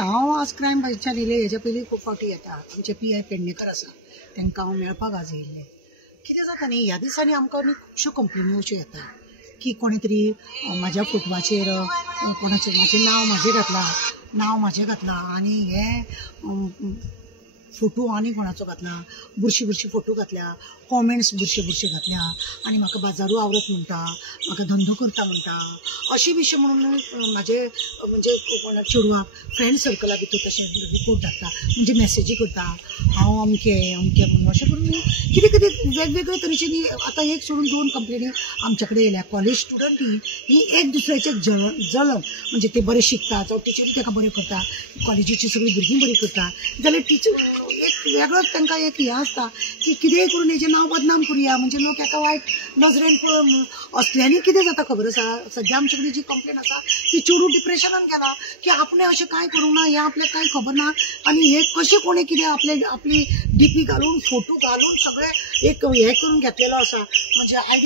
हांव आज क्रायम ब्रांचान येयलें हेजे पयलीं खूब फावटी येता. आमचे PI पेडणेकर आसा तांकां हांव मेळपाक आज येयल्लें. कितें जाता न्ही ह्या दिसांनी आमकां न्ही खुबश्यो कंप्लेनी अश्यो येता की कोणे तरी म्हाज्या फोटवाचेर कोणाचें म्हाजें नांव म्हाजें घातलां आनी हे फोटो आनी कोणाचो घातला, बुरशी फोटो घातल्या, कॉमेंट्स बुरशे घातल्या आनी म्हाका बाजारू आवरत म्हणटा, म्हाका धंदो करता म्हणटा, अशी विशय म्हणून म्हाजे म्हणजे कोणा चेडवाक फ्रेंड सर्कला भितर तशें रिपोर्ट धाडटा, म्हणजे मॅसेजी करता हांव अमकें म्हणून अशें करून कितें वेगवेगळे तरेची आतां एक सोडून 2 कंप्लेनी आमचे कडेन येयल्या. कॉलेज स्टुडंट ही एक दुसऱ्याचे जळम म्हणजे ते बरें शिकता जावं टिचरी ताका बरें करता, कॉलेजीची सगळीं भुरगीं बरीं करता जाल्यार टिचर एक वेगळोच तांकां एक हें आसता की कितेंय करून हेजें नांव बदनाम करुया म्हणजे लोक एका वायट नजरेन पळोवन असल्यांनी कितें जाता खबर आसा. सद्या आमचे कडेन जी कंप्लेन आसा ती चेडूं डिप्रेशनान गेला की आपणें अशें कांय करूंक ना, हें आपल्याक कांय खबर ना आनी हे कशें कोणें कितें आपली DP घालून फोटो घालून सगळें एक हें करून घेतलेलो आसा म्हणजे ID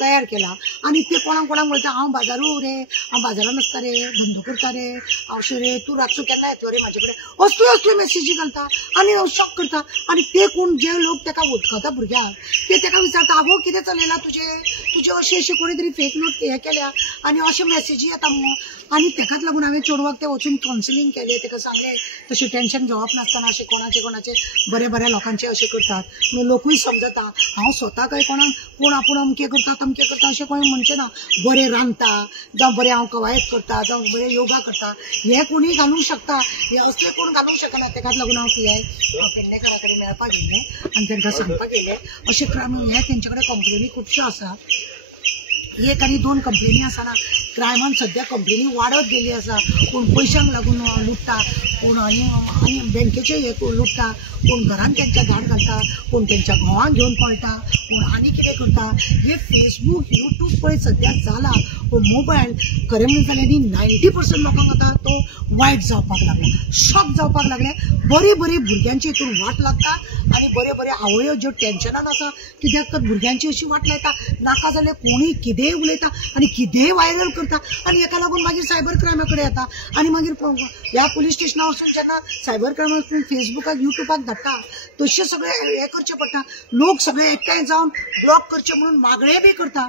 तयार केला आनी ते कोणाक म्हणटा हांव बाजारू रे, हांव बाजारान आसता रे, धंदो करता रे, अशें रे, तूं रातचो केन्ना येतलो रे म्हाजे कडेन, असल्यो मेसेजी घालता आनी शॉक करता. आनी ते कोण जे लोक ताका वटकावता भुरग्याक ते ताका विचारता आगो कितें चलयलां तुजे अशें कोणी तरी फेक नोट हें केल्या आनी अशें मेसेजी येता म्हणून. आनी ताकाच लागून हांवें चेडवाक ते वचून कावन्सिलींग केलें, ताका सांगलें तशें टेन्शन घेवप नासतना अशें कोणाचे बऱ्या लोकांचे अशें करतात म्हणून लोकूय समजता. हांव स्वता काय कोण आपूण अमकें करता अशें कोणें म्हणचें ना. बरें रांदता जावं बरें हांव कवायत करता जावं बरें योगा करता हें कोणीय घालूंक शकता, हे असलें कोण घालूंक शकना. ताकाच लागून हांव PI पेडणेकरा कडेन मेळपाक गेल्लें आनी तांकां सांगपाक गेलें अशें हे तेंचे कडेन कंप्लेनी खुबश्यो आसा. 1 आनी 2 कंप्लेनी आसना, क्रायमान सद्या कंप्लेनी वाडत गेली आसा. कोण पयशांक लागून लुटता, कोण आनी बँकेचे हे लुटता, कोण घरान तेंच्या धाड घालता, कोण तेंच्या घोवांक घेवन पळटा, कोण आनी कितें करता. हे फेसबूक YouTube पळय सद्या जाला हो मोबायल खरें म्हणून जाल्यार 90% लोकांक आतां तो वायट जावपाक लागला, शॉक जावपाक लागले. बरी भुरग्यांची हितून वाट लागता आनी बरे आवयो ज्यो टेन्शनान आसा कित्याक तर भुरग्यांची अशी वाट लायता नाका जाल्यार कोणीय कितेंय उलयता आनी कितेंय व्हायरल करता आनी हेका लागून मागीर सायबर क्रायमा कडेन येता आनी मागीर ह्या पुलीस स्टेशना वचून जेन्ना सायबर क्रायमा फेसबुकाक YouTubeाक धाडटा तशें सगळें हें करचें पडटा. लोक सगळे एकठांय जावन ब्लॉक करचे म्हणून मागणे बी करता,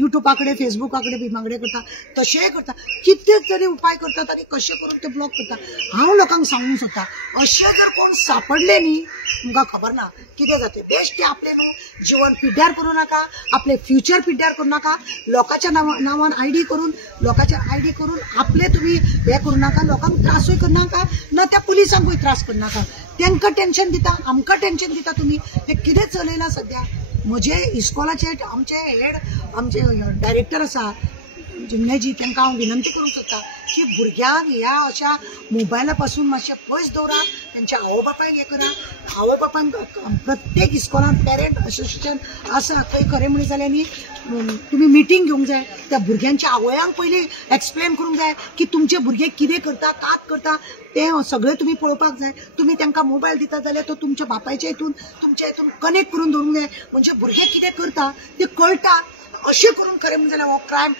YouTubeा कडेन फेसबुका कडेन बी मागणे करता, तशेंय करता. कितें तरी उपाय करतात आनी कशें करून ते ब्लॉक करता. हांव लोकांक सांगूंक सोदता अशें जर कोण सापडले न्ही तुमकां खबर ना कितें जाता. बेश्टे आपलें न्हू जिवन पिड्ड्यार करूं नाका, आपलें फ्युचर पिड्ड्यार करूं नाका, लोकांच्या नांवान ID करून आपले तुमी हें करूं नाका, लोकांक त्रासूय करनाका ना त्या पुलिसांकूय त्रास करनाका. तांकां टेन्शन दिता, आमकां टेन्शन दिता तुमी. हें कितें चलयलां सद्या. म्हजे इस्कॉलाचे आमचे डायरेक्टर आसा जिम्नेजी तांकां हांव विनंती करूंक सोदता की भुरग्यांक ह्या अशा मोबायला पासून मातशें पयस दवरा, तेंच्या आवय बापायक हें करा. आवय बापायक प्रत्येक इस्कॉलान पेरंट एसोसिएशन आसा थंय खरें म्हणलें जाल्यार न्ही तुमी मिटींग घेवंक जाय. त्या भुरग्यांच्या आवयांक पयलीं एक्सप्लेन करूंक जाय की तुमचे भुरगे कितें करता, कात करता तें सगळें तुमी पळोवपाक जाय. तुमी तांकां मोबायल दिता जाल्यार तो तुमच्या बापायच्या तुमच्या हितून कनेक्ट करून दवरूंक जाय म्हणजे भुरगे कितें करता तें कळटा. अशें करून खरें म्हणलें जाल्यार हो क्रायम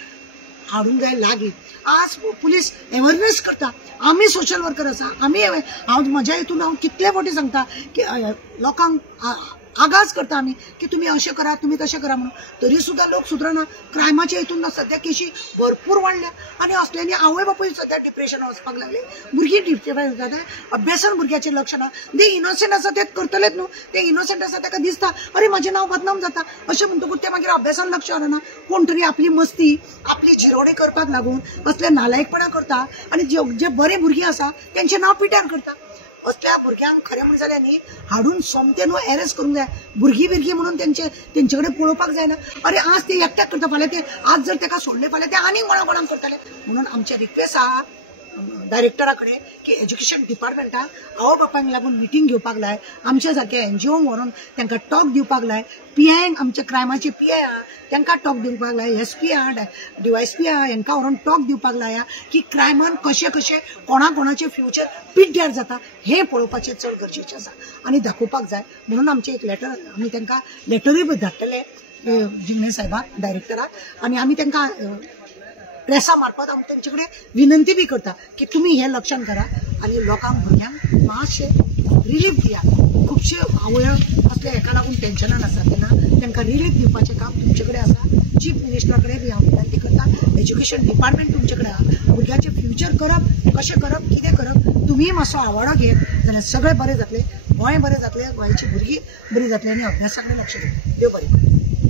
हाडूंक जाय लागीं. आज पुलीस अवेअरनेस करता, आमी सोशल वर्कर आसा, हांव म्हज्या हितून हांव कितले फावटी सांगता की लोकांक आगाज करता आमी की तुमी अशें करा तुमी तशें करा म्हणून. तरी सुद्दां लोक सुदरना. क्रायमाच्या हितून सद्या केशी भरपूर वाडल्या आनी असल्यांनी आवय बापूय सद्या डिप्रेशन वचपाक लागले. भुरगीं डिप्रेशन जाता, अभ्यासान भुरग्याचें लक्ष ना. ते इनोसेंट आसा ते करतलेच न्हू, ते इनोसेंट आसा ताका दिसता अरे म्हाजें नांव बदनाम जाता अशें म्हणटकूच ते मागीर अभ्यासान लक्ष घालना. कोण तरी आपली मस्ती आपली जिरोवणी करपाक लागून असले नालायकपणां करता आनी जे बरे भुरगीं आसा तेंचें नांव पिड्ड्यार करता. असल्या भुरग्यांक खरें म्हणलें जाल्यार न्ही हाडून सोमतें न्हू अरेस्ट करूंक जाय. भुरगीं म्हणून तेंचे कडेन पळोवपाक जायना. अरे आज ते एकट्याक करता फाल्यां ते आज जर ताका सोडले फाल्यां ते आनीक कोणाक करतले. म्हणून आमचे रिक्वेस्ट आहा डायरेक्टरा कडेन की एज्युकेशन डिपार्टमेंटान आवय बापायक लागून मिटींग घेवपाक लाय, आमच्या सारक्या NGOंक व्हरून तांकां टॉक दिवपाक लाय. PIंक आमचे क्रायमाचे PI आहा तांकां टॉक दिवपाक लाय, SP आहा DYSP आहा हांकां व्हरून टॉक दिवपाक लाया की क्रायमान कशें कोणाचें फ्युचर पिड्ड्यार जाता हें पळोवपाचें चड गरजेचें आसा आनी दाखोवपाक जाय. म्हणून आमचें एक लेटर आमी तांकां लेटरूय धाडटले जिग्ने साहेबाक डायरेक्टराक आनी आमी तांकां प्रेसा मार्फत हांव तेंचे कडेन विनंती बी करता की तुमी हे लक्षात करा आनी लोकांक भुरग्यांक मातशे रिलीफ दिया. खुबशे आवयो असले हेका लागून टेन्शनान आसा तेन्ना तांकां रिलीफ दिवपाचें काम तुमचे कडेन आसा. चीफ मिनिस्टरा कडेन बी हांव विनंती करता. एज्युकेशन डिपार्टमेंट तुमचे कडेन आहा. भुरग्यांचें फ्युचर करप कशें करप कितें करप तुमी मातसो आवाडो घेत जाल्यार सगळें बरें जातलें. गोंय बरें जातलें, गोंयची भुरगीं बरी जातलीं आनी अभ्यासा कडेन लक्ष दितलीं. देव बरें.